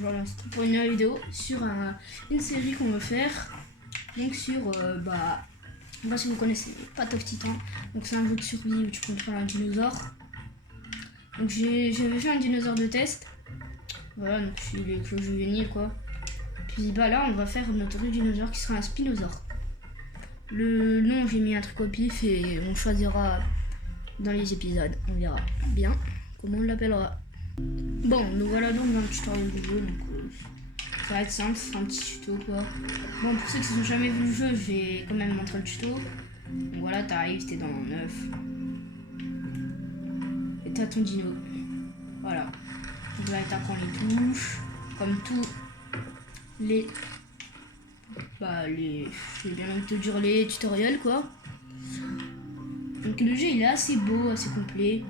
j'enregistre pour une nouvelle vidéo sur une série qu'on veut faire. Donc sur, je sais pas si vous connaissez Path of Titan. Donc c'est un jeu de survie où tu contrôles un dinosaure. Donc j'avais fait un dinosaure de test. Voilà, donc je suis les cloches juvéniles quoi. Puis bah là on va faire notre dinosaure qui sera un spinosaure. Le nom j'ai mis un truc au pif et on choisira dans les épisodes. On verra bien comment on l'appellera. Bon, nous voilà donc dans le tutoriel du jeu, donc ça va être simple, c'est un petit tuto quoi. Bon, pour ceux qui n'ont jamais vu le jeu, je vais quand même montrer le tuto. Donc voilà, t'arrives, t'es dans mon œuf. Et t'as ton dino. Voilà. Donc là, t'apprends les touches, comme tous les... j'ai bien envie de te dire les tutoriels quoi. Donc le jeu il est assez beau, assez complet.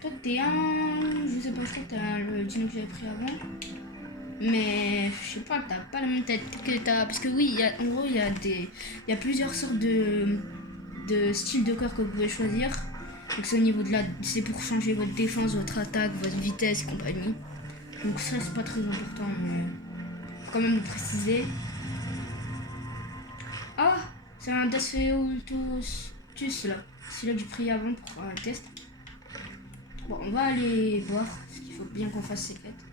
Toi t'es je sais pas, je crois que t'as le dino que j'avais pris avant. Mais je sais pas, t'as pas la même tête que t'as. Parce que oui, en gros il y a plusieurs sortes de styles de corps que vous pouvez choisir. Donc c'est au niveau de c'est pour changer votre défense, votre attaque, votre vitesse et compagnie. Donc ça c'est pas très important, mais faut quand même le préciser. Ah, c'est un Dasphéoltus là. C'est là que j'ai pris avant pour un test. Bon, on va aller voir, parce qu'il faut bien qu'on fasse ces quêtes.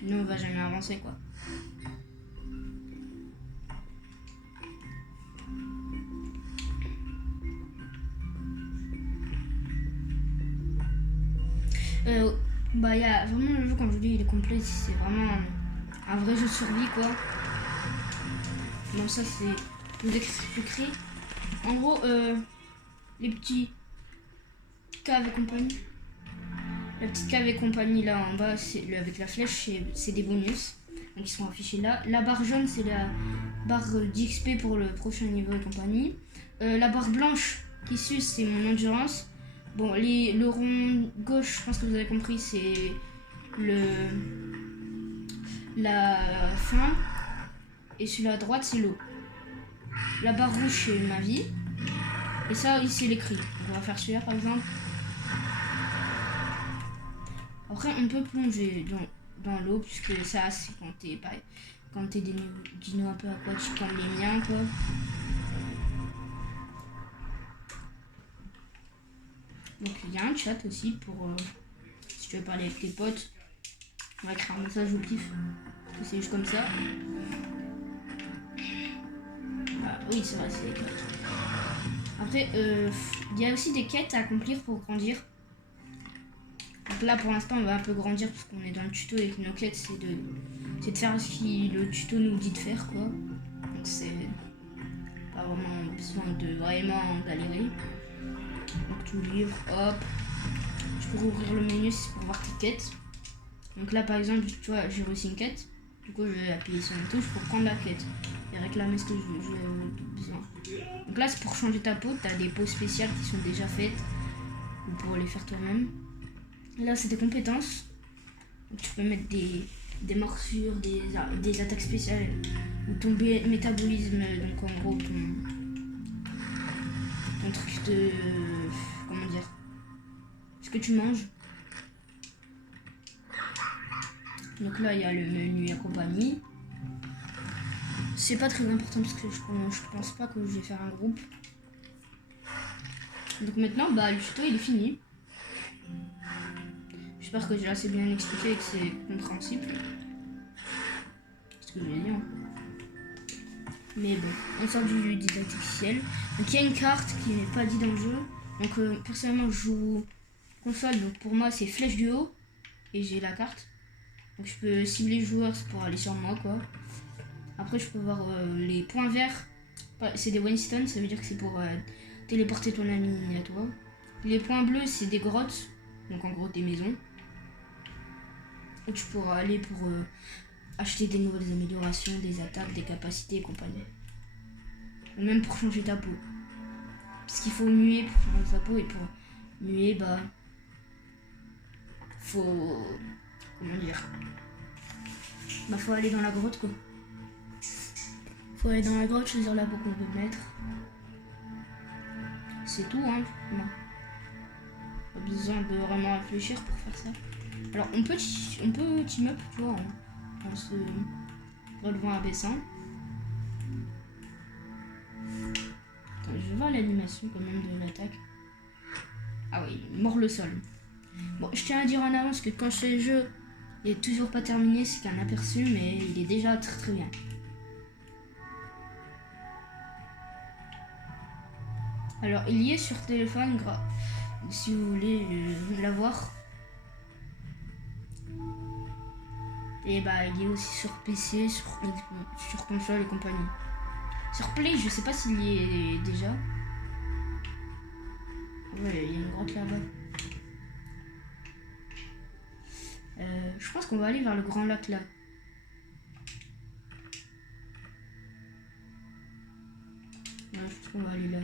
Sinon on va jamais avancer quoi. Il y a vraiment le jeu, comme je vous dis, il est complet. C'est vraiment un vrai jeu de survie quoi. Bon, ça c'est, je vous expliquerai. En gros, les petits caves et compagnie. La petite cave et compagnie là en bas, c'est avec la flèche, c'est des bonus. Donc ils sont affichés là. La barre jaune, c'est la barre d'XP pour le prochain niveau et compagnie. La barre blanche qui suit, c'est mon endurance. Bon, le rond gauche, je pense que vous avez compris, c'est la fin. Et celui à droite, c'est l'eau. La barre rouge, c'est ma vie. Et ça, ici, c'est les cris. On va faire celui-là, par exemple. Après, on peut plonger dans l'eau, puisque ça, c'est quand t'es des dinos un peu aquatiques comme les miens, quoi. Donc, il y a un chat aussi pour si tu veux parler avec tes potes. On va écrire un message au pif. Parce que c'est juste comme ça. Ah, oui, c'est vrai, c'est les quêtes. Après, il y a aussi des quêtes à accomplir pour grandir. Donc là, pour l'instant, on va un peu grandir parce qu'on est dans le tuto et que nos quêtes, c'est de faire ce que le tuto nous dit de faire, quoi. Donc c'est pas vraiment besoin de vraiment galérer. Donc tu livres, hop. Tu peux ouvrir le menu, c'est pour voir tes quêtes. Donc là, par exemple, tu vois, j'ai réussi une quête. Du coup, je vais appuyer sur une touche pour prendre la quête et réclamer ce que j'ai besoin. Donc là, c'est pour changer ta peau. Tu as des peaux spéciales qui sont déjà faites. Ou pour les faire toi-même. Là, c'est des compétences. Donc, tu peux mettre des morsures, des attaques spéciales ou ton métabolisme. Donc, en gros, ton truc de. Comment dire? Ce que tu manges. Donc là, il y a le menu et compagnie. C'est pas très important parce que je pense pas que je vais faire un groupe. Donc maintenant, le tuto il est fini. J'espère que j'ai assez bien expliqué et que c'est compréhensible. C'est ce que je vais dire. Mais bon, on sort du didacticiel. Donc il y a une carte qui n'est pas dit dans le jeu. Donc personnellement, je joue console. Donc pour moi, c'est flèche du haut. Et j'ai la carte. Donc je peux cibler le joueur pour aller sur moi quoi. Après je peux voir les points verts. C'est des Winston, ça veut dire que c'est pour téléporter ton ami à toi. Les points bleus c'est des grottes. Donc en gros des maisons. Où tu pourras aller pour acheter des nouvelles améliorations, des attaques, des capacités et compagnie. Ou même pour changer ta peau. Parce qu'il faut muer pour changer sa peau et pour muer faut... Comment dire? Faut aller dans la grotte quoi. Faut aller dans la grotte, choisir la peau qu'on veut mettre. C'est tout hein. Non. Pas besoin de vraiment réfléchir pour faire ça. Alors on peut team up, tu vois, en se relevant abaissant. Attends, je vais voir l'animation quand même de l'attaque. Ah oui, il mord le sol. Bon, je tiens à dire en avance que quand ce jeu est toujours pas terminé, c'est qu'un aperçu, mais il est déjà très très bien. Alors, il y est sur téléphone, si vous voulez l'avoir. Et bah, il est aussi sur PC, sur console et compagnie. Sur Play, je sais pas s'il y est déjà. Ouais, il y a une grotte là-bas. Je pense qu'on va aller vers le grand lac là. Ouais, je pense qu'on va aller là.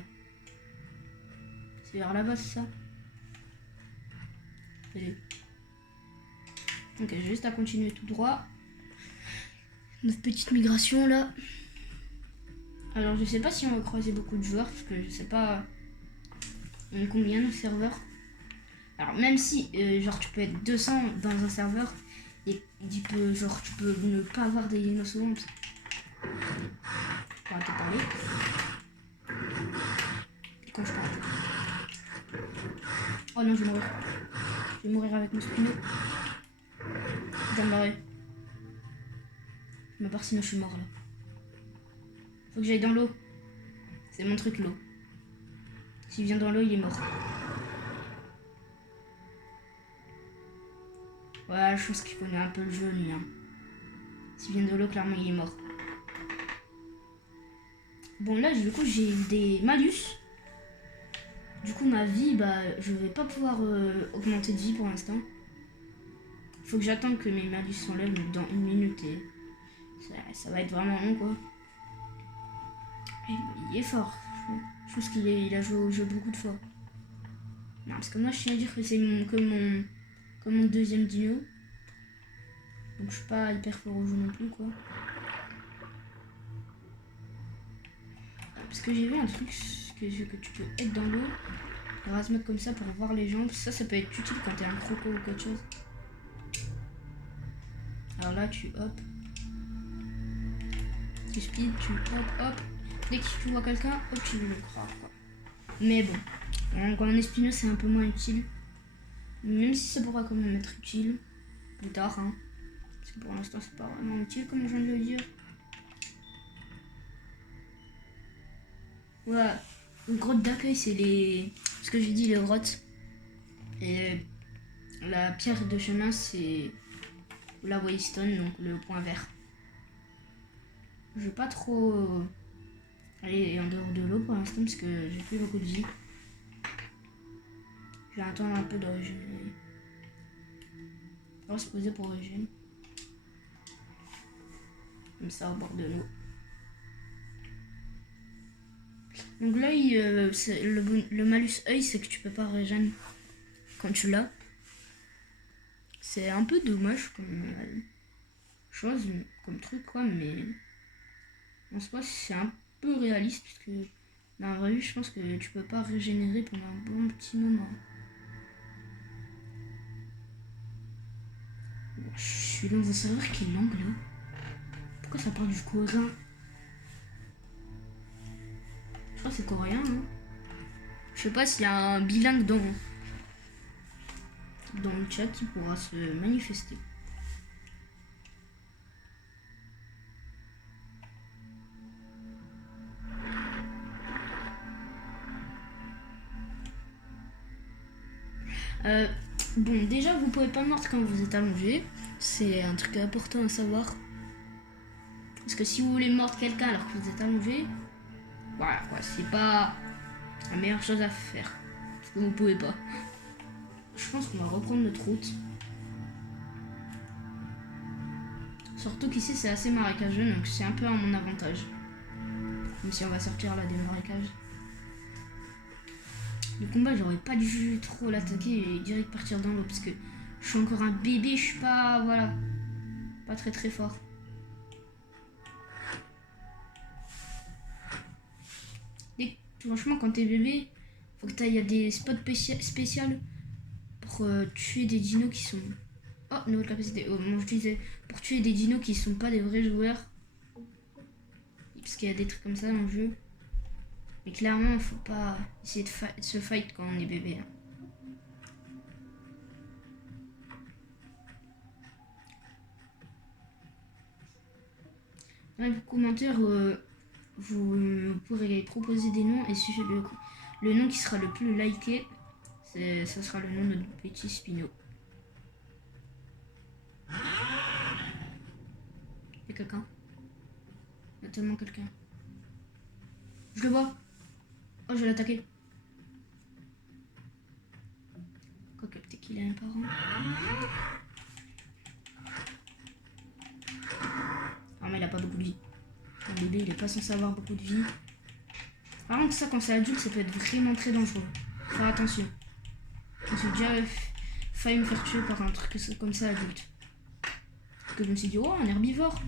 C'est vers là-bas, c'est ça? Allez. Ok, j'ai juste à continuer tout droit. Notre petite migration là. Alors je sais pas si on va croiser beaucoup de joueurs parce que je sais pas combien de serveurs. Alors même si genre tu peux être 200 dans un serveur et tu peux ne pas avoir des dinosaures. Je peux arrêter de parler. Quand je parle. Oh non, je vais mourir. Je vais mourir avec mon spino. Putain de barrer. Je me barre sinon je suis mort là. Faut que j'aille dans l'eau. C'est mon truc l'eau. S'il vient dans l'eau, il est mort. Ouais, je pense qu'il connaît un peu le jeu lui. Hein. S'il vient de l'eau, clairement il est mort. Bon là du coup j'ai des malus. Du coup ma vie, bah je vais pas pouvoir augmenter de vie pour l'instant. Faut que j'attende que mes malus s'enlèvent dans 1 minute et ça va être vraiment long quoi. Et il est fort. Je pense qu'il a joué au jeu beaucoup de fois. Non, parce que moi je tiens à dire que c'est comme mon deuxième dino. Donc je suis pas hyper fort au jeu non plus quoi. Parce que j'ai vu un truc que tu peux être dans l'eau. On va se mettre comme ça pour voir les gens. Ça peut être utile quand t'es un croco ou quelque chose. Alors là tu hop. Tu speed, tu hop. Dès que tu vois quelqu'un, hop tu le craques quoi. Mais bon, quand on est spineux c'est un peu moins utile. Même si ça pourra quand même être utile plus tard. Hein. Parce que pour l'instant c'est pas vraiment utile comme je viens de le dire. Voilà. Une grotte d'accueil c'est ce que j'ai dit, les grottes. Et la pierre de chemin c'est la waystone, donc le point vert. Je vais pas trop aller en dehors de l'eau pour l'instant parce que j'ai plus beaucoup de vie. Je vais attendre un peu de régénérer. On va se poser pour régénérer. Comme ça au bord de l'eau. Donc l'œil, le malus œil, c'est que tu peux pas régénérer quand tu l'as. C'est un peu dommage comme chose, comme truc quoi, mais en soi c'est un peu réaliste parce que dans la vraie vie je pense que tu peux pas régénérer pendant un bon petit moment. Je suis dans un serveur qui est langue là. Pourquoi ça parle du coréen? Je crois que c'est coréen. Hein. Je sais pas s'il y a un bilingue dans le chat qui pourra se manifester. Bon, déjà, vous pouvez pas mordre quand vous êtes allongé. C'est un truc important à savoir. Parce que si vous voulez mordre quelqu'un alors que vous êtes allongé, voilà quoi, c'est pas la meilleure chose à faire. Parce que vous pouvez pas. Je pense qu'on va reprendre notre route. Surtout qu'ici c'est assez marécageux, donc c'est un peu à mon avantage. Même si on va sortir là des marécages. Le combat, j'aurais pas dû trop l'attaquer et direct partir dans l'eau parce que je suis encore un bébé, je suis pas, voilà, pas très très fort. Et franchement, quand t'es bébé, faut que t'ailles à des spots spéciaux pour tuer des dinos qui sont Oh, nouvelle capacité. Oh, moi, je disais pour tuer des dinos qui sont pas des vrais joueurs. Parce qu'il y a des trucs comme ça dans le jeu. Mais clairement, faut pas essayer de se fight quand on est bébé. Hein. Dans les commentaires, vous pourrez proposer des noms et si le nom qui sera le plus liké, ça sera le nom de notre petit Spino. Il y a quelqu'un. Il y a tellement quelqu'un. Je le vois. Oh, je vais l'attaquer. Quoi que peut-être qu'il a un parent. Ah, mais il a pas beaucoup de vie. Un bébé, il est pas censé avoir beaucoup de vie. Par contre, ça, quand c'est adulte, ça peut être vraiment très dangereux. Faut faire attention. J'ai déjà failli me faire tuer par un truc comme ça adulte. Parce que je me suis dit, oh, un herbivore.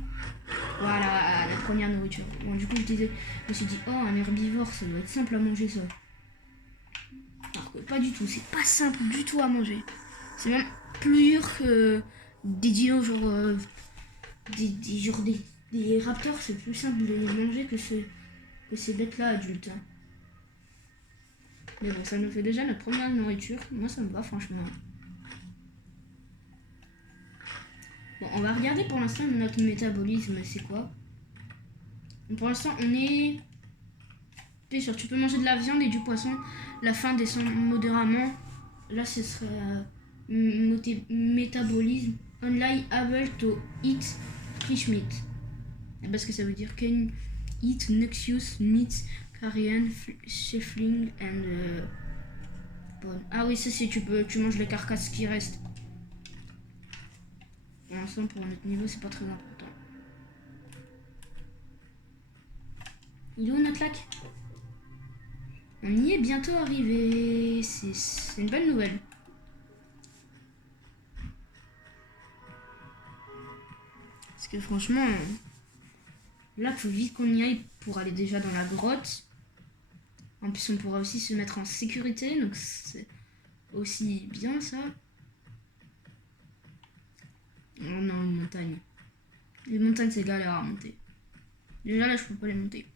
Voilà, la première nourriture. Bon, du coup, je me suis dit, oh, un herbivore, ça doit être simple à manger, ça. Alors que pas du tout, c'est pas simple du tout à manger. C'est même plus dur que des dinos, genre, des raptors, c'est plus simple de les manger que ces bêtes-là adultes. Hein. Mais bon, ça nous fait déjà notre première nourriture. Moi, ça me va, franchement. Bon, on va regarder pour l'instant notre métabolisme, c'est quoi. Donc, pour l'instant, on est... T'es sûr, tu peux manger de la viande et du poisson. La faim descend modérément. Là, ce serait métabolisme. Only able to eat fish meat. Parce que ça veut dire can eat noxious meat, carrion, sheffling and... Bon. Ah oui, ça c'est tu manges les carcasses qui restent. Pour l'instant, pour notre niveau, c'est pas très important. Il est où notre lac? On y est bientôt arrivé. C'est une bonne nouvelle. Parce que franchement, là, il faut vite qu'on y aille pour aller déjà dans la grotte. En plus, on pourra aussi se mettre en sécurité. Donc, c'est aussi bien ça. Oh non, une montagne. Les montagnes, c'est galère à monter. Déjà, là, je peux pas les monter.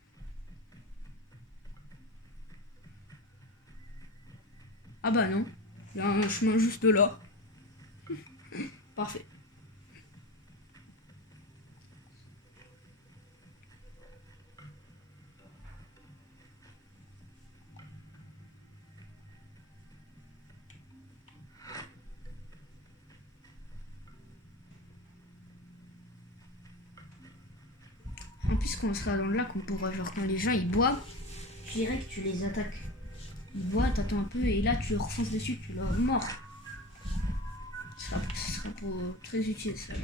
Ah bah non. Il y a un chemin juste là. Parfait. En plus, quand on sera dans le lac, on pourra, genre, quand les gens ils boivent, direct tu les attaques. Ils boivent, t'attends un peu et là tu leur fonces dessus, tu leur mords. Ce sera très utile ça.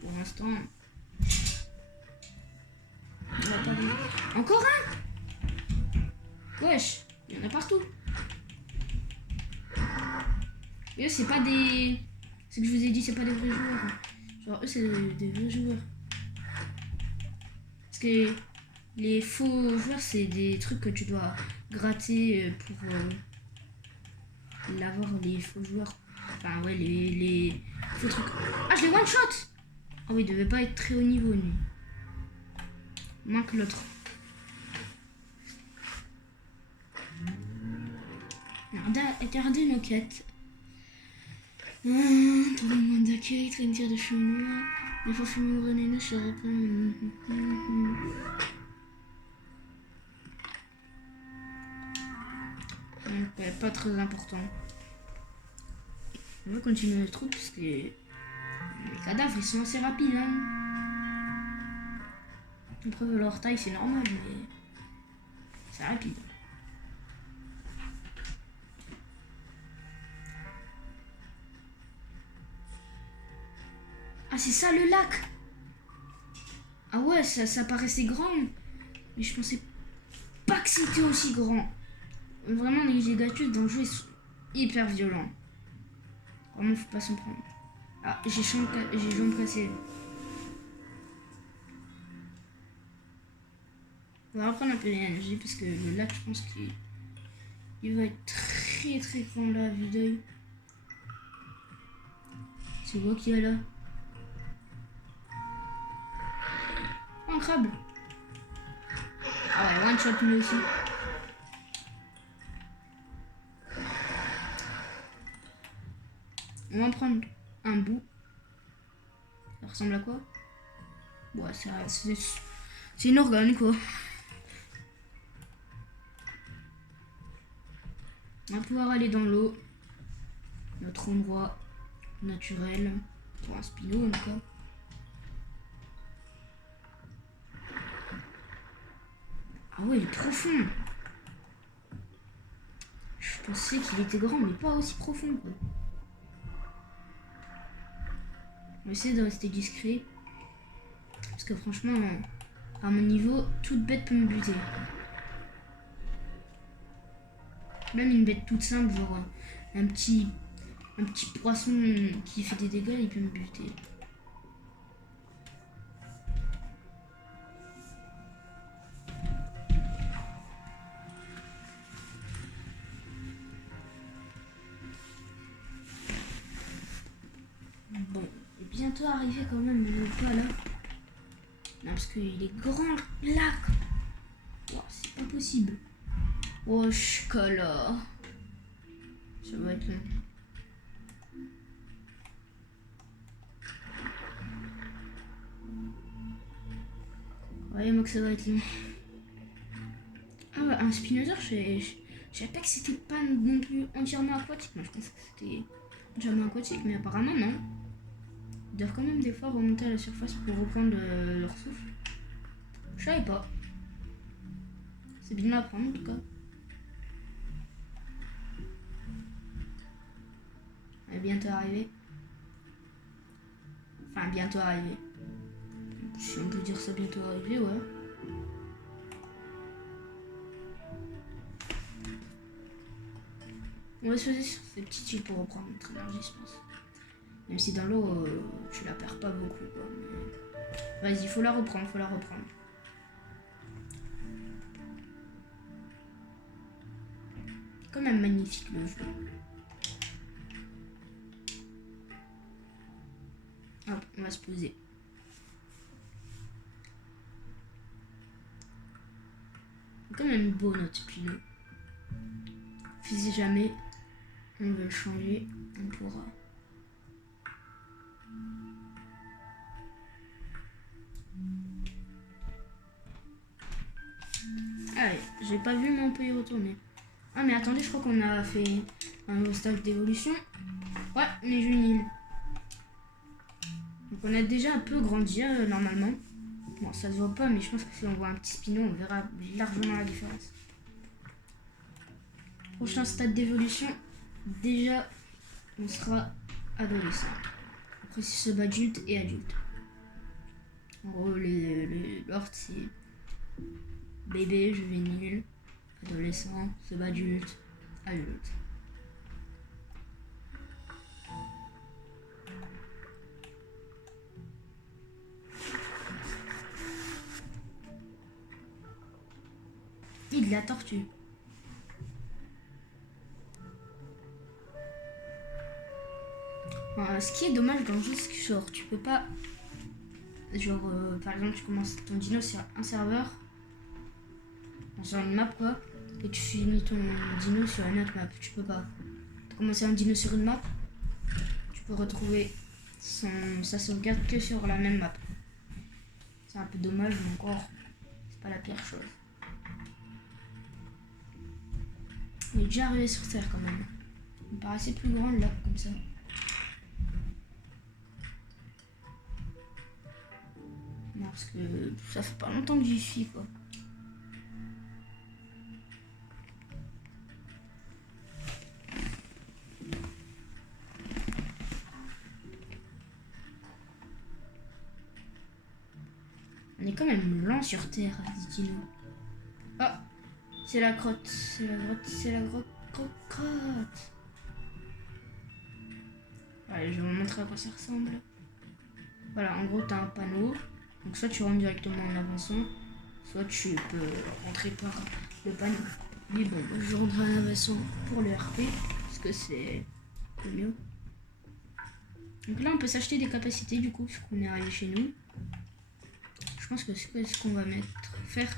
Pour l'instant. Encore un? Wesh, il y en a partout. Et eux, c'est pas des. Ce que je vous ai dit, c'est pas des vrais joueurs. Genre, eux, c'est des vrais joueurs. Parce que les faux joueurs, c'est des trucs que tu dois gratter pour l'avoir, les faux joueurs. Enfin, ouais, les faux trucs. Ah, je l'ai one shot! Ah oui, il devait pas être très haut niveau, lui. Moins que l'autre. Regardez nos quêtes. Trouver moins d'accueil, traiter une tire de chemin. Des fois, fumer une veneneux sur pas très important. On va continuer notre route parce que les cadavres ils sont assez rapides. Hein. Après, leur taille c'est normal, mais c'est rapide. Ah, c'est ça le lac! Ah ouais, ça paraissait grand, mais je pensais pas que c'était aussi grand. Vraiment, les Gigatus dans le jeu sont hyper violents. Vraiment, faut pas s'en prendre. Ah, j'ai jambes cassées. On va reprendre un peu d'énergie parce que le lac, je pense qu'il va être très très grand là, à vue d'œil. C'est quoi qu'il y a là? Un crabe. Ah ouais, one shot lui aussi. On va en prendre un bout. Ça ressemble à quoi? Ouais, c'est une organe quoi. On va pouvoir aller dans l'eau. Notre endroit naturel. Pour un spino encore. Ah ouais, il est profond. Je pensais qu'il était grand, mais pas aussi profond quoi. On va essayer de rester discret. Parce que franchement, à mon niveau, toute bête peut me buter. Même une bête toute simple, genre un petit poisson qui fait des dégâts, il peut me buter. Bon, il est bientôt arrivé quand même, mais pas là. Non, parce qu'il est grand, là. Oh, c'est pas possible. Oh, là. Ça va être long. Voyez-moi que ça va être long. Ah ouais, un spinosaure, je savais pas que c'était pas non plus entièrement aquatique. Moi, je pensais que c'était entièrement aquatique, mais apparemment, non. Ils doivent quand même des fois remonter à la surface pour reprendre leur souffle. Je savais pas. C'est bien à apprendre en tout cas. Elle est bientôt arrivée. Enfin, bientôt arrivée. Si on peut dire ça, bientôt arrivé, ouais. On va se poser sur ces petites îles pour reprendre notre énergie, je pense. Même si dans l'eau, tu la perds pas beaucoup, quoi. Mais... vas-y, faut la reprendre, faut la reprendre. Quand même magnifique le jeu. Hop, on va se poser. C'est quand même beau notre spino. Si jamais on veut le changer, on pourra. Allez, j'ai pas vu mais on peut y retourner. Ah mais attendez, je crois qu'on a fait un nouveau stage d'évolution. Ouais, mais j'ai une île. Donc on a déjà un peu grandi normalement. Bon, ça se voit pas, mais je pense que si on voit un petit spino, on verra largement la différence. Prochain stade d'évolution, déjà on sera adolescent. Après c'est subadulte et adulte. En gros, l'ordre c'est bébé, juvénile, adolescent, subadulte, adulte. Il la tortue. Ce qui est dommage dans le jeu, c'est que genre, tu peux pas. Genre, par exemple, tu commences ton dino sur un serveur, sur une map quoi, et tu finis ton dino sur une autre map. Tu peux pas. Tu commences un dino sur une map, tu peux retrouver sa sauvegarde que sur la même map. C'est un peu dommage, mais encore, c'est pas la pire chose. On est déjà arrivé sur Terre quand même. Il me paraissait plus grande là, comme ça. Non, parce que ça fait pas longtemps que j'y suis quoi. On est quand même lent sur Terre, dit-il. Ah, c'est la grotte, c'est la grotte, c'est la grotte. Allez, je vais vous montrer à quoi ça ressemble. Voilà, en gros, t'as un panneau. Donc soit tu rentres directement en avançant, soit tu peux rentrer par le panneau. Mais bon, je rentre en avançant pour le RP, parce que c'est mieux. Donc là, on peut s'acheter des capacités du coup, puisqu'on est arrivé chez nous. Je pense que c'est ce qu'on va faire.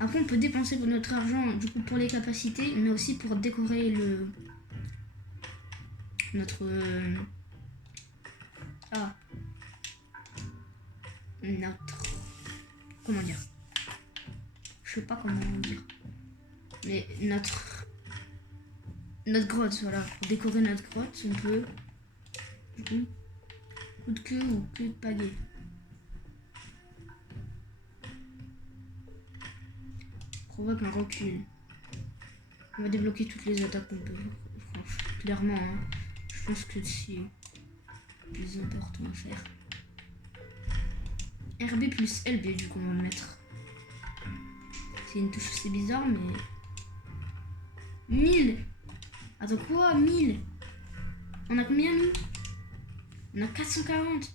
Après, on peut dépenser notre argent du coup pour les capacités, mais aussi pour décorer notre comment dire, je sais pas comment dire, mais notre grotte, voilà, pour décorer notre grotte, on peut du coup coup de queue ou queue de pagaie. Provoque un recul. On va débloquer toutes les attaques qu'on peut. Clairement, hein, je pense que c'est le plus important à faire. RB plus LB, du coup, on va le mettre. C'est une touche, c'est bizarre, mais. 1000. Attends, quoi 1000? On a combien, nous? On a 440.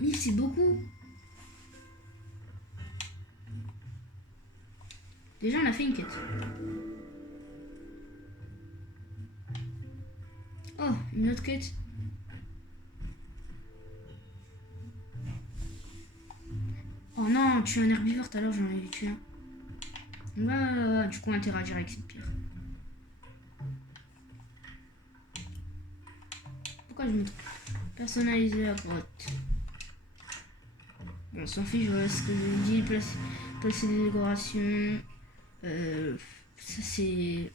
1000, c'est beaucoup. Déjà, on a fait une quête. Oh, une autre quête. Oh non, tu es un herbivore, tout à l'heure j'en ai tué un. Ouais, du coup interagir avec cette pierre. Pourquoi je me trompe? Personnaliser la grotte. Bon, on s'en fiche, voilà ce que je dis, placer des décorations. Ça c'est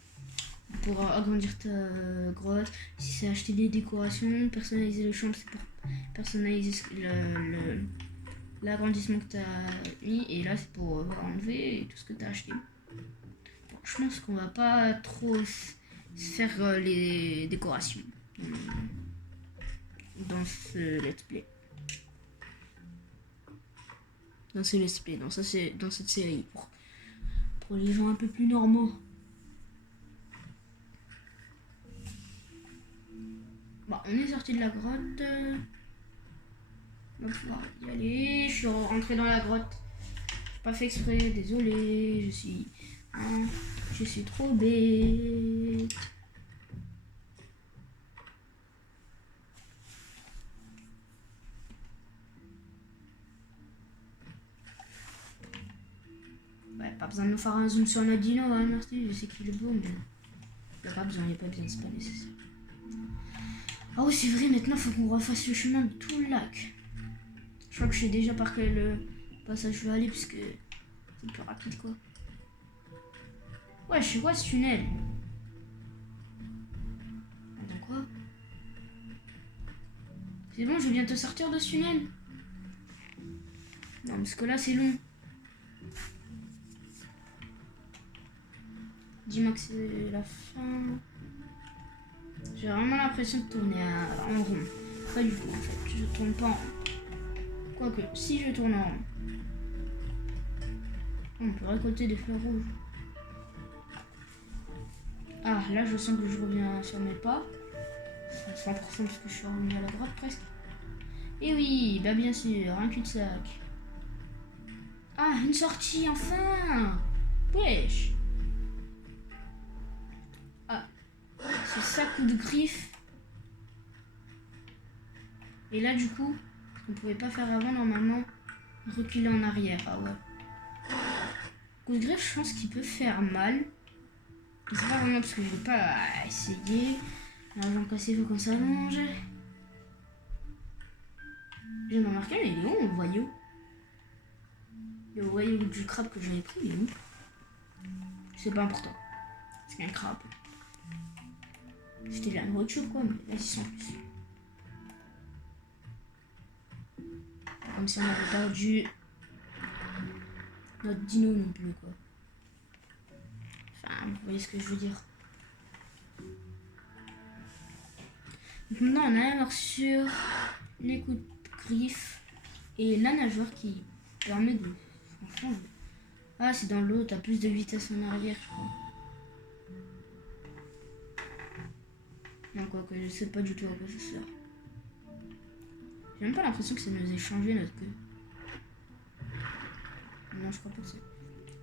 pour agrandir ta grotte. Si c'est acheter des décorations, personnaliser les chambres, c'est pour personnaliser l'agrandissement que tu as mis, et là c'est pour enlever tout ce que tu as acheté. Bon, je pense qu'on va pas trop faire les décorations dans ce let's play. Dans ce let's play, dans cette série, pour les gens un peu plus normaux. Bon, on est sorti de la grotte. On va pouvoir y aller. Je suis rentré dans la grotte. J'ai pas fait exprès, désolé. Je suis trop bête. Ouais, pas besoin de nous faire un zoom sur notre dino, hein, merci. Je sais qu'il est beau, mais y a pas besoin, c'est pas nécessaire. Ah oui, c'est vrai, maintenant faut qu'on refasse le chemin de tout le lac. Je crois que je sais déjà par quel passage je vais aller, parce que c'est plus rapide, quoi. Ouais, je sais quoi ce tunnel? Attends, quoi? C'est bon, je viens te sortir de ce tunnel? Non, parce que là, c'est long. Dis-moi que c'est la fin. J'ai vraiment l'impression de tourner en rond. Pas du tout, en fait. Je tourne pas en rond. Quoique, si je tourne en rond. On peut récolter des fleurs rouges. Ah, là, je sens que je reviens sur mes pas. C'est 100% parce que je suis revenu à la droite, presque. Et oui, bah bien sûr, un cul-de-sac. Ah, une sortie, enfin! Wesh! Ah, c'est ça, coup de griffe. Et là, du coup, on pouvait pas faire avant, normalement, reculer en arrière. Ah ouais. Coup de griffe, je pense qu'il peut faire mal. C'est pas vraiment parce que je vais pas essayer. L'argent cassé, faut qu'on s'allonge. J'ai remarqué, mais il est où le voyou? Le voyou du crabe que j'avais pris, il est où? C'est pas important. C'est qu'un crabe. C'était de la nourriture, quoi, mais là, ils sont plus. Comme si on avait perdu notre dino non plus, quoi. Enfin, vous voyez ce que je veux dire. Donc maintenant, on a un sur les coups de griffe et la nageoire qui permet de... Franchement, ah, c'est dans l'eau, t'as plus de vitesse en arrière, je crois. Non, quoi que je sais pas du tout à quoi ça sert. J'ai même pas l'impression que ça nous ait changé notre queue. Non, je crois pas que c'est...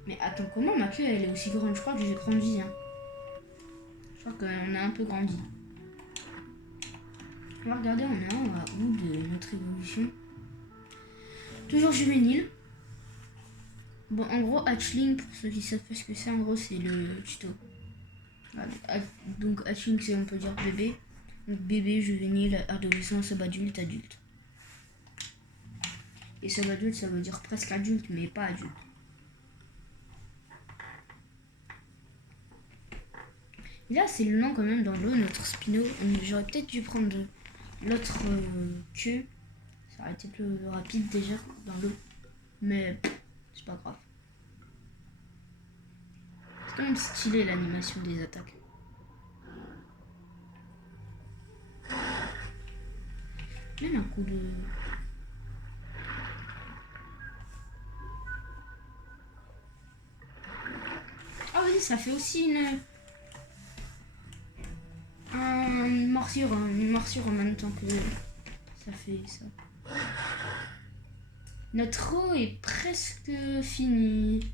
Mais attends, comment ma queue elle est aussi grande? Je crois que j'ai grandi, hein. Je crois qu'on a un peu grandi. On va regarder, on est en haut de notre évolution. Toujours juvénile. Bon, en gros, hatchling, pour ceux qui savent pas ce que c'est, en gros, c'est le tuto. Voilà, donc, hatchling, c'est, on peut dire bébé. Donc, bébé, juvénile, adolescent, subadulte, adulte. Et subadulte, ça veut dire presque adulte, mais pas adulte. Et là, c'est le nom quand même dans l'eau, notre Spino. J'aurais peut-être dû prendre l'autre queue. Ça aurait été plus rapide déjà dans l'eau. Mais c'est pas grave. C'est quand même stylé l'animation des attaques. Même un coup de... Ah oui, ça fait aussi une morsure en même temps que ça fait ça. Notre eau est presque finie.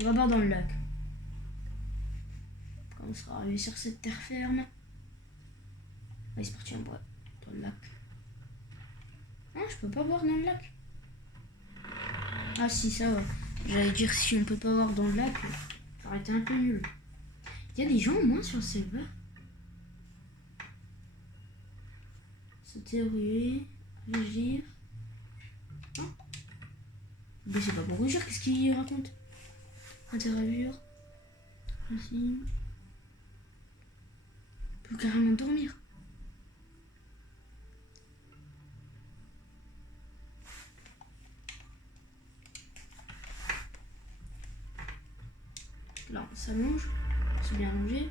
On va voir dans le lac. Quand on sera arrivé sur cette terre ferme. Allez, c'est parti, on boit dans le lac. Ah, je peux pas boire dans le lac. Ah si, ça va. J'allais dire si on peut pas boire dans le lac, ça aurait été un peu nul. Il y a des gens au moins sur le serveur. Sauter, rouler, rugir. Ah. Mais c'est pas pour rugir, qu'est-ce qu'il raconte? Interagir. Ici. On peut carrément dormir. Là, on s'allonge. C'est bien allongé.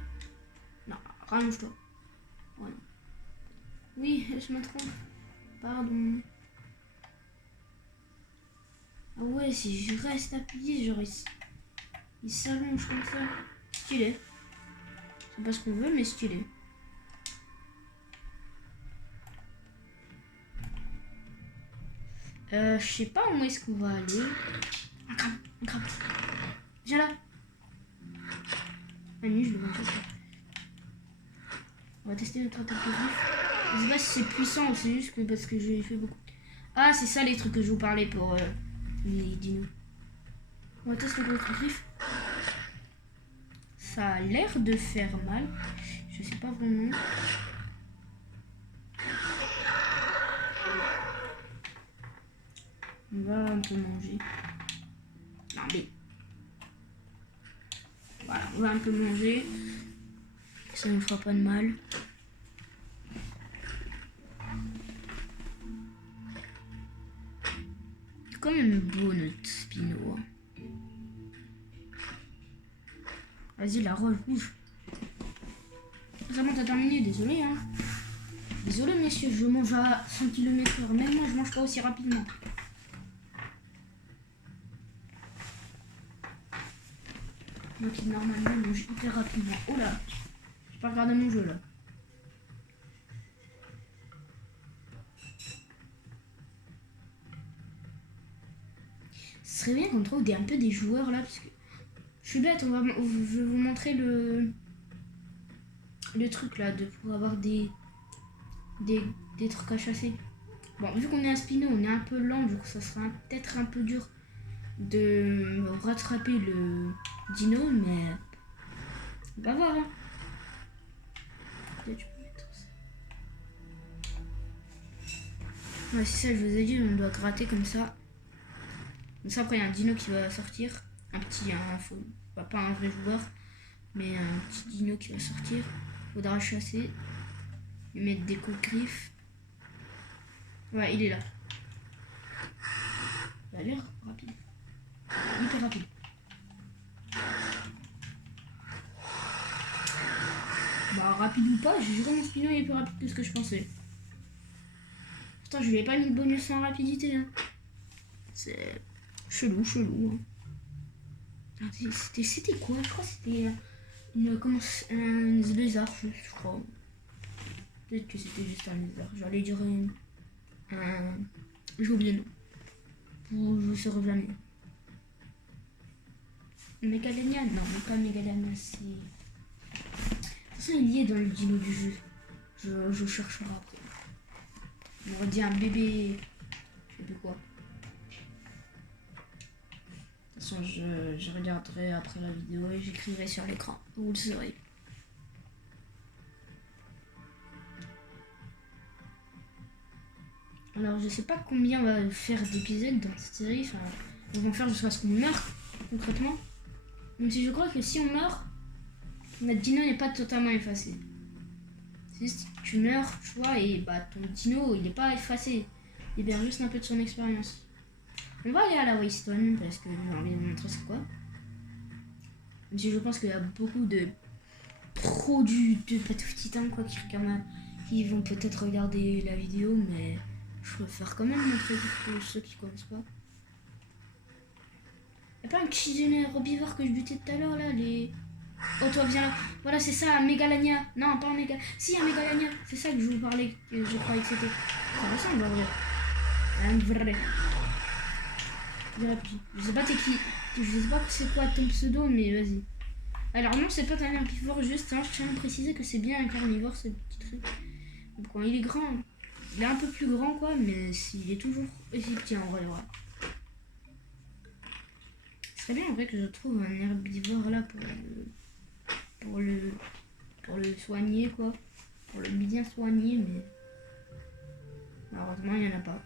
Non, rallonge-toi. Voilà. Oui, je me trompe. Pardon. Ah ouais, si je reste appuyé, genre il s'allonge comme ça. Stylé. C'est pas ce qu'on veut, mais stylé. Je sais pas où est-ce qu'on va aller. Un crabe. Viens là. La nuit, je le vois pas. On va tester notre attaque de griffe. Je sais pas si c'est puissant ou c'est juste que parce que j'ai fait beaucoup. Ah, c'est ça les trucs que je vous parlais pour les dinos. On va tester notre griffe. Ça a l'air de faire mal. Je sais pas vraiment. On va un peu manger. Non mais. Voilà, on va un peu manger. Ça ne fera pas de mal. C'est quand même beau notre Spino. Vas-y, la roche bouge. Vraiment, t'as terminé, désolé hein. Désolé messieurs, je mange à 100 km/h. Même moi, je mange pas aussi rapidement. Moi qui normalement mange hyper rapidement. Oh là, j'ai pas regardé mon jeu là. Ce serait bien qu'on trouve un peu des joueurs là, parce que je suis bête. Je vais vous montrer le truc là pour avoir des trucs à chasser. Bon, vu qu'on est à Spino, on est un peu lent, du coup ça sera peut-être un peu dur de rattraper le dino, mais on va voir hein. Peut-être je peux mettre ça. Ouais, c'est ça, je vous ai dit, on doit gratter comme ça. Comme ça, après il y a un dino qui va sortir. Pas un vrai joueur, mais un petit dino qui va sortir. Faudra chasser. Lui mettre des coups de griffe. Ouais, il est là. Il a l'air rapide. Hyper rapide. Bah, rapide ou pas, j'ai juré mon Spino il est plus rapide que ce que je pensais. Putain, je lui ai pas mis de bonus en rapidité. Hein. C'est chelou. Hein. C'était quoi? Je crois que c'était un lézard, je crois. Peut-être que c'était juste un lézard. J'allais dire j'ai oublié le nom. Je saurais jamais. Megalania? Non, mais pas Megalania, c'est... De toute façon, il y est dans le dino du jeu. Je chercherai après. On aurait dit un bébé. Je sais plus quoi. De toute façon, je regarderai après la vidéo et j'écrirai sur l'écran. Vous le saurez. Alors, je sais pas combien on va faire d'épisodes dans cette série. Enfin, on va en faire jusqu'à ce qu'on meure, concrètement. Même si je crois que si on meurt, notre dino n'est pas totalement effacé. C'est juste que tu meurs, tu vois, et bah ton dino, il n'est pas effacé. Il perd juste un peu de son expérience. On va aller à la Waystone parce que j'ai envie de vous montrer c'est quoi. Même si je pense qu'il y a beaucoup de pros de Path of Titan quoi, qui vont peut-être regarder la vidéo, mais je préfère quand même montrer pour ceux qui connaissent pas. Y'a pas un petit herbivore que je butais tout à l'heure là, les... Oh toi viens là. Voilà c'est ça, un Mégalania. Non pas un Mégalania. Si un Mégalania. C'est ça que je vous parlais, que je croyais que c'était. Ça ressemble en vrai. Un vrai. Je sais pas t'es qui. Je sais pas c'est quoi ton pseudo mais vas-y. Alors non c'est pas un herbivore juste, hein, je tiens à préciser que c'est bien un carnivore ce petit truc. Donc quand il est grand, il est un peu plus grand quoi, mais s'il est toujours aussi petit en vrai. Ouais. Ce serait bien en vrai que je trouve un herbivore là pour le soigner quoi, pour le bien soigner, mais malheureusement il n'y en a pas.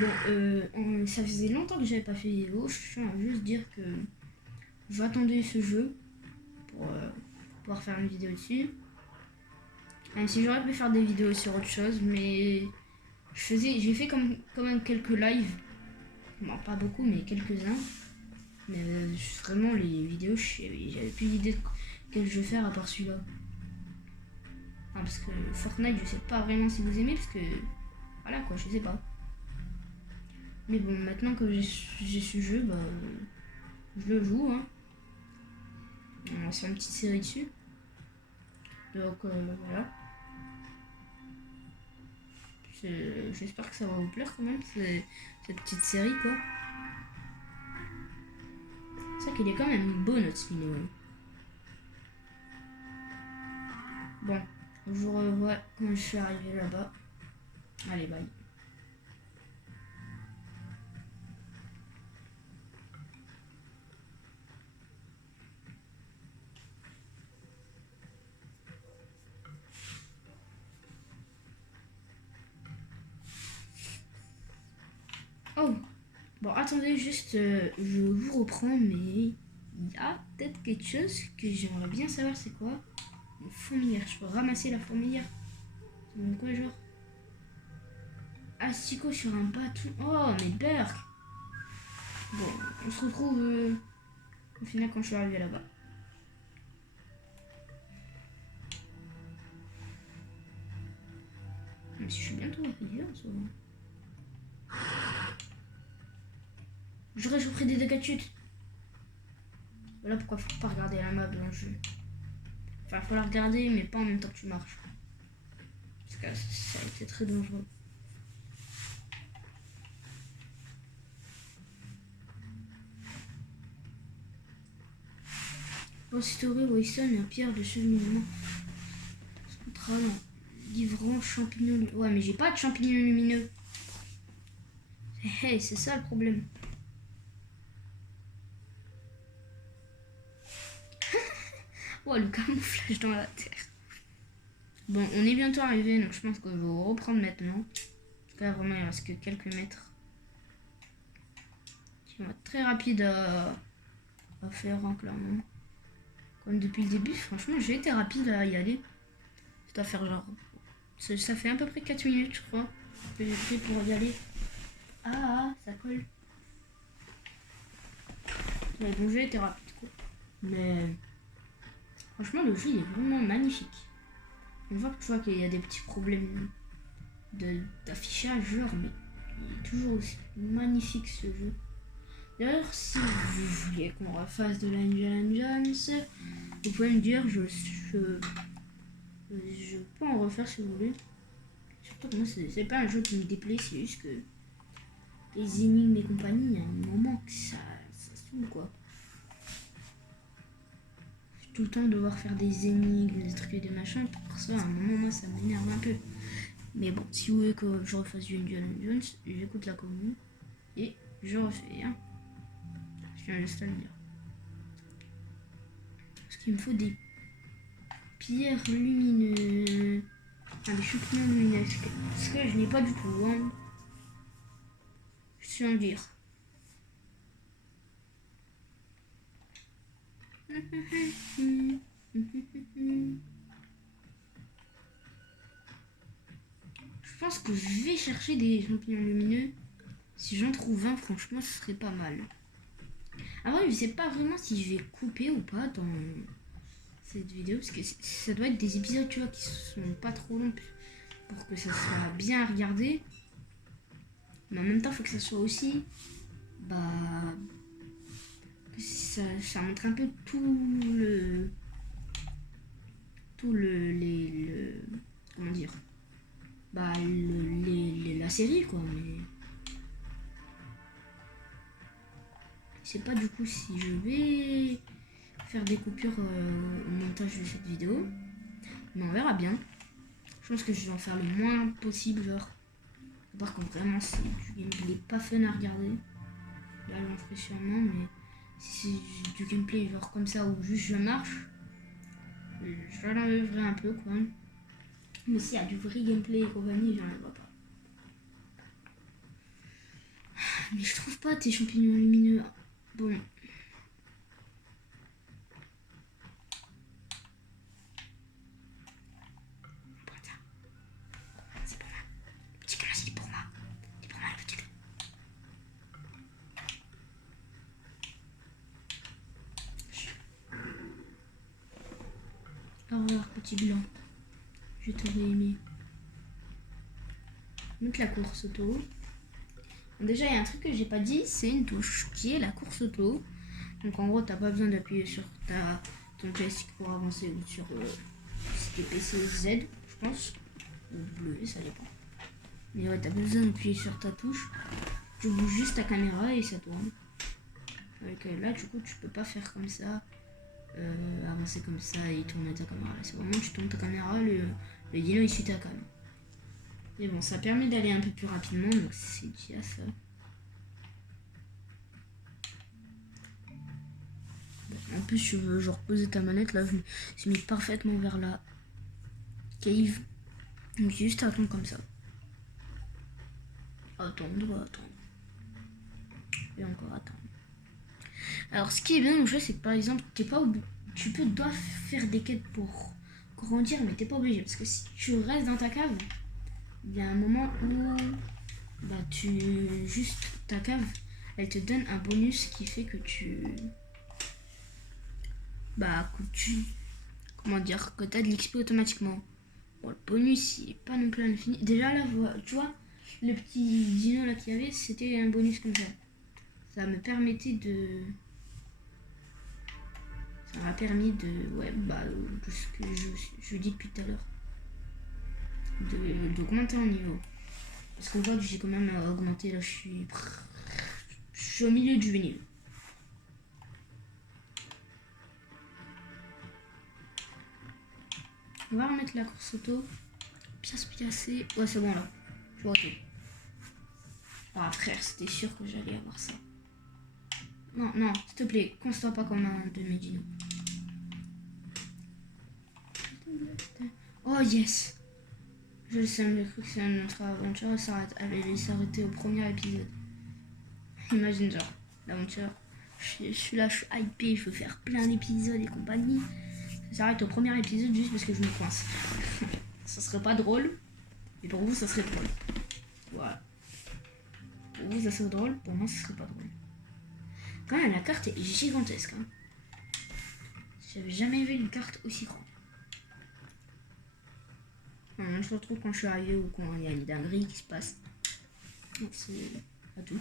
Bon, ça faisait longtemps que j'avais pas fait vidéo, je tiens à juste dire que j'attendais ce jeu pour pouvoir faire une vidéo dessus. Même si j'aurais pu faire des vidéos sur autre chose, mais j'ai fait quand même quelques lives. Bon, pas beaucoup, mais quelques-uns. Mais vraiment, les vidéos, j'avais plus d'idée de quel jeu faire à part celui-là. Ah, parce que Fortnite, je sais pas vraiment si vous aimez, parce que voilà quoi, je sais pas. Mais bon, maintenant que j'ai ce jeu, bah, je le joue. Hein. On va se faire une petite série dessus. Donc voilà. J'espère que ça va vous plaire quand même, cette petite série quoi. C'est vrai qu'il est quand même beau notre spino. Bon, je vous revois quand je suis arrivé là-bas. Allez, bye. Oh, bon, attendez, juste, je vous reprends, mais il y a peut-être quelque chose que j'aimerais bien savoir, c'est quoi? Une fourmilière, je peux ramasser la fourmilière. Ça donne quoi, genre? Asticot sur un bâton. Oh, mais Berk! Bon, on se retrouve au final quand je suis arrivé là-bas. Mais si je suis bientôt arrivé en ce moment. Je reste auprès des dégâts de chute. Voilà pourquoi faut pas regarder la map dans le jeu. Enfin, faut la regarder, mais pas en même temps que tu marches. Parce que ça a été très dangereux. Restaurer Waystone, la pierre de cheminement. Central, livrant champignons. Ouais, mais j'ai pas de champignons lumineux. Hey, c'est ça le problème. Oh, le camouflage dans la terre. Bon, on est bientôt arrivé, donc je pense que je vais reprendre maintenant. Parce que là, vraiment, il reste que quelques mètres. Qui vont être très rapide à faire, hein, clairement. Comme depuis le début, franchement, j'ai été rapide à y aller. Ça doit faire genre... Ça fait à peu près 4 minutes, je crois, que j'ai pris pour y aller. Ah, ça colle. Mais bon, j'ai été rapide, quoi. Mais... franchement, le jeu, il est vraiment magnifique. Une fois que tu vois qu'il y a des petits problèmes d'affichage, genre, mais il est toujours aussi magnifique, ce jeu. D'ailleurs, si vous vouliez qu'on refasse de l'Indiana Jones, vous pouvez me dire, je peux en refaire si vous voulez. Surtout que moi, c'est pas un jeu qui me déplaît, c'est juste que les énigmes et compagnie, il y a un moment que ça saoule quoi. Tout le temps devoir faire des énigmes, des trucs et des machins, pour ça, à un moment, moi, ça m'énerve un peu. Mais bon, si vous voulez que je refasse du Indiana Jones, j'écoute la commune et je refais. Hein. Je viens juste à le dire. Parce qu'il me faut des pierres lumineuses. Ah, des champignons lumineux. Parce que je n'ai pas du tout. Hein. Je suis en dire. Je pense que je vais chercher des champignons lumineux. Si j'en trouve un, franchement, ce serait pas mal. Après, je sais pas vraiment si je vais couper ou pas dans cette vidéo. Parce que ça doit être des épisodes, tu vois, qui sont pas trop longs pour que ça soit bien à regarder. Mais en même temps, il faut que ça soit aussi... Bah... Ça montre un peu comment dire, bah la série quoi, mais je sais pas du coup si je vais faire des coupures au montage de cette vidéo, mais on verra bien. Je pense que je vais en faire le moins possible, genre par contre vraiment c'est du gameplay pas fun à regarder, là j'en ferai sûrement, mais si c'est du gameplay genre comme ça où juste je marche, je l'enlèverai un peu quoi. Mais s'il y a du vrai gameplay et compagnie, j'en vois pas. Mais je trouve pas tes champignons lumineux. Bon. C'est pour moi. Petit classique c'est pour moi. C'est pour moi le petit. Au revoir petit blanc. Je t'aurais aimé. Donc la course auto. Déjà il y a un truc que j'ai pas dit, c'est une touche qui est la course auto. Donc en gros t'as pas besoin d'appuyer sur ton joystick pour avancer ou sur c'était PC Z je pense. Ou bleu, ça dépend. Mais ouais t'as besoin d'appuyer sur ta touche. Tu bouges juste ta caméra et ça tourne. Avec là du coup tu peux pas faire comme ça. Avancer comme ça et tourner ta caméra. C'est vraiment tu tournes ta caméra, le dino il suit ta cam. Mais bon, ça permet d'aller un peu plus rapidement, donc c'est déjà ça. Bon, en plus, tu veux genre poser ta manette, là, je me suis mis parfaitement vers la cave. Donc juste attendre comme ça. Attendre. Et encore attendre. Alors, ce qui est bien dans le jeu, c'est que par exemple, t'es pas obligé. Dois faire des quêtes pour grandir, mais t'es pas obligé. Parce que si tu restes dans ta cave, il y a un moment où bah juste ta cave, elle te donne un bonus qui fait que comment dire, que t'as de l'XP automatiquement. Bon, le bonus il est pas non plus à l'infini. Déjà là, tu vois, le petit dino là qu'il y avait, c'était un bonus comme ça. Ça me permettait de... Ça m'a permis de... Ouais, de ce que je dis depuis tout à l'heure. D'augmenter en niveau. Parce qu'on voit que j'ai quand même augmenté, là je suis au milieu du niveau. On va remettre la course auto. Bien se piasser. Ouais, c'est bon là. Je vois tout. Ah frère, c'était sûr que j'allais avoir ça. Non, s'il te plaît, conste pas comme un de mes dinos. Oh yes. Je le sais, j'ai cru que c'est notre aventure allait s'arrêter au premier épisode. Imagine genre, l'aventure. Je suis là, je suis hypé, je veux faire plein d'épisodes et compagnie. Ça s'arrête au premier épisode juste parce que je me coince. Ça serait pas drôle, mais pour vous, ça serait drôle. Voilà. Pour vous, ça serait drôle, pour moi, ça serait pas drôle. Quand même, la carte est gigantesque. Hein. J'avais jamais vu une carte aussi grande. Je se retrouve quand je suis arrivé ou quand il y a une dinguerie qui se passe. C'est à tout.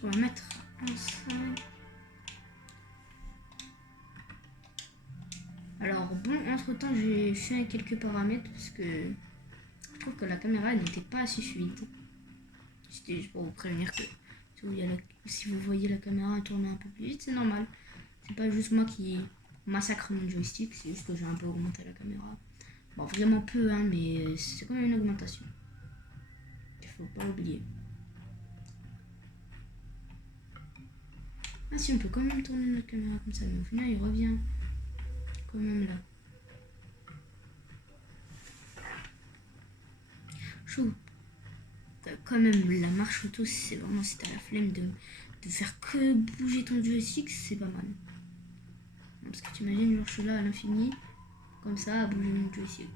qu'on va mettre un 5. Alors bon, entre temps j'ai fait quelques paramètres parce que je trouve que la caméra n'était pas assez fluide. C'était juste pour vous prévenir que si vous voyez la caméra tourner un peu plus vite, c'est normal. C'est pas juste moi qui massacre mon joystick, c'est juste que j'ai un peu augmenté la caméra. Bon, vraiment peu, hein, mais c'est quand même une augmentation. Il faut pas oublier. Ah si, on peut quand même tourner notre caméra comme ça, mais au final il revient quand même là. Chaud. Quand même, la marche auto, c'est vraiment si t'as la flemme de faire que bouger ton joystick, c'est pas mal. Parce que tu imagines, genre je suis là à l'infini, comme ça, à bouger mon joystick.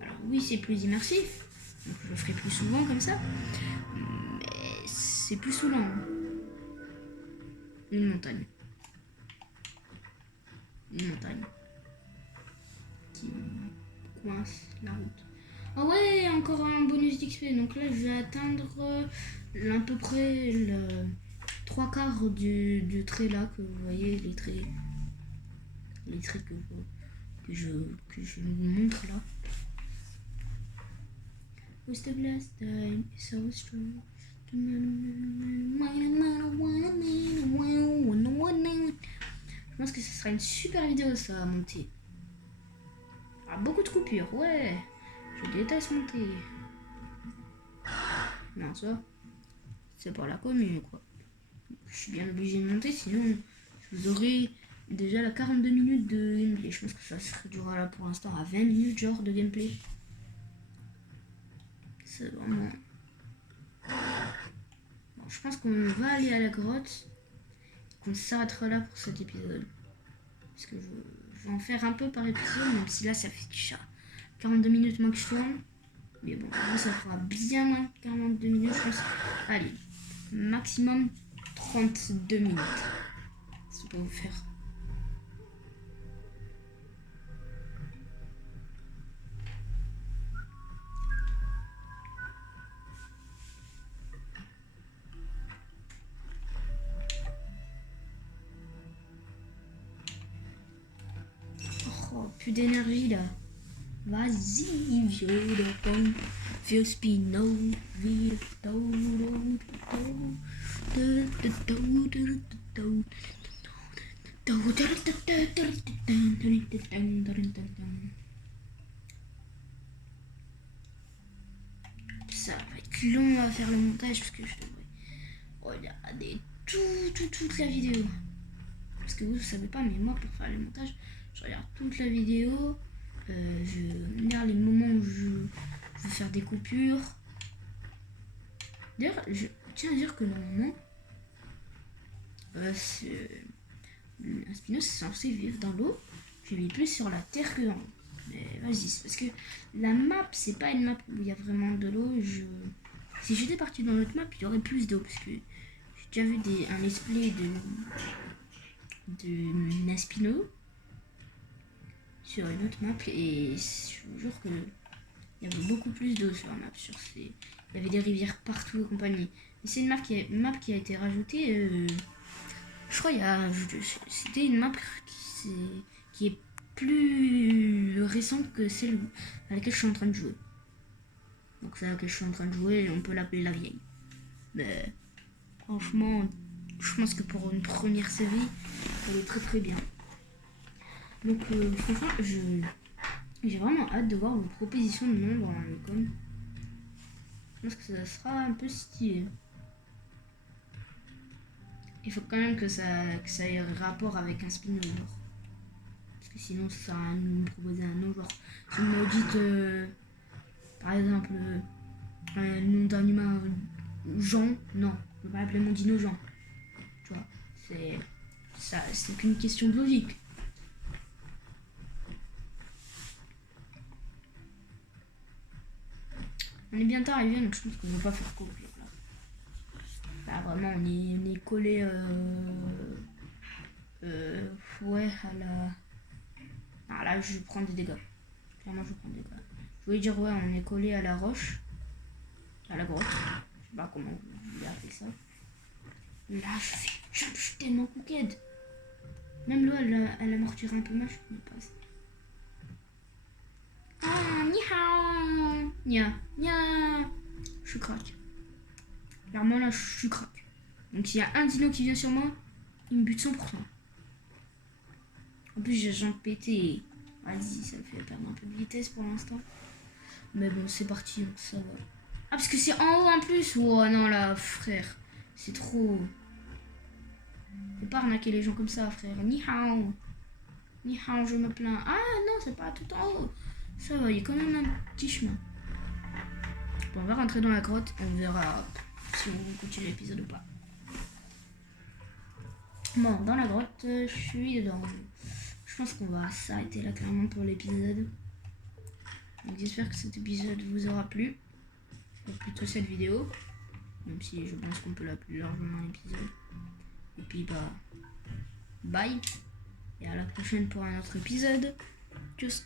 Alors oui, c'est plus immersif, donc je le ferai plus souvent comme ça, mais c'est plus saoulant. Une montagne. Une montagne. Qui coince la route. Ah ouais, encore un bonus d'XP. Donc là, je vais atteindre à peu près le 3/4 du trait là, que vous voyez, les traits que je vous montre là. What's the last time so strong? Je pense que ce sera une super vidéo ça à monter. Ah, beaucoup de coupures, ouais. Je déteste monter. Non, ça, c'est pour la commune, quoi. Je suis bien obligé de monter, sinon je vous aurai déjà la 42 minutes de gameplay. Je pense que ça se réduira là pour l'instant à 20 minutes, genre, de gameplay. C'est vraiment... Bon, je pense qu'on va aller à la grotte. Qu'on s'arrêtera là pour cet épisode. Parce que je vais en faire un peu par épisode, même si là, ça fait déjà 42 minutes moi que je tourne. Mais bon, là, ça fera bien moins de 42 minutes, je pense. Allez, maximum 32 minutes. Ça peut vous faire. Oh, plus d'énergie là. Vas-y, vieux de pont, vieux Spino, vieux ça va être long à faire le montage parce que je devrais regarder toute la vidéo. Parce que vous savez pas, mais moi pour faire le montage, je regarde toute la vidéo. Je regarde les moments où je veux faire des coupures. D'ailleurs, je tiens à dire que normalement, un Spino c'est censé vivre dans l'eau. Je vis plus sur la terre que dans l'eau. Mais vas-y, c'est parce que la map, c'est pas une map où il y a vraiment de l'eau. Si j'étais parti dans l'autre map, il y aurait plus d'eau. Parce que j'ai déjà vu un let's play de Naspino sur une autre map et je vous jure que il y avait beaucoup plus d'eau sur la map. Il y avait des rivières partout et compagnie. Et c'est une map qui a été rajoutée. Je crois c'était une map qui est plus récente que celle à laquelle je suis en train de jouer. Donc celle à laquelle je suis en train de jouer, on peut l'appeler la vieille. Mais franchement, je pense que pour une première série, elle est très très bien. Donc franchement, j'ai vraiment hâte de voir vos propositions de nom dans le com. Je pense que ça sera un peu stylé. Il faut quand même que ça ait rapport avec un spin genre. Parce que sinon ça sert à rien de me proposer un nom genre. Si vous me dites par exemple un nom d'animal Jean, non, je vais pas appeler mon dino Jean. Tu vois, c'est qu'une question de logique. On est bientôt arrivé, donc je pense qu'on va pas faire court là. Là vraiment on est collé ouais à la. Ah là je prends des dégâts. Clairement je prends des dégâts. Je voulais dire ouais on est collé à la roche. À la grotte. Je sais pas comment vous voulez appeler ça. Là, je suis tellement coquette. Même là, elle a mortiré un peu mal, je ne pas assez. Ah, ni hao. Nia, nia. Je suis crack. Clairement, là, je suis crack. Donc, s'il y a un dino qui vient sur moi, il me bute 100%. En plus, j'ai jambes pétées. Vas-y, ça me fait perdre un peu de vitesse pour l'instant. Mais bon, c'est parti, donc ça va. Ah, parce que c'est en haut en plus. Oh non, là, frère. C'est trop. Faut pas arnaquer les gens comme ça, frère. Ni hao. Ni hao, je me plains. Ah non, c'est pas tout en haut. Ça va, il y a quand même un petit chemin. Bon, on va rentrer dans la grotte. On verra si on continue l'épisode ou pas. Bon, dans la grotte, je suis dedans. Je pense qu'on va s'arrêter là clairement pour l'épisode. Donc j'espère que cet épisode vous aura plu. Ou plutôt cette vidéo. Même si je pense qu'on peut l'appeler largement l'épisode. Et puis bah, bye. Et à la prochaine pour un autre épisode. Tchuss.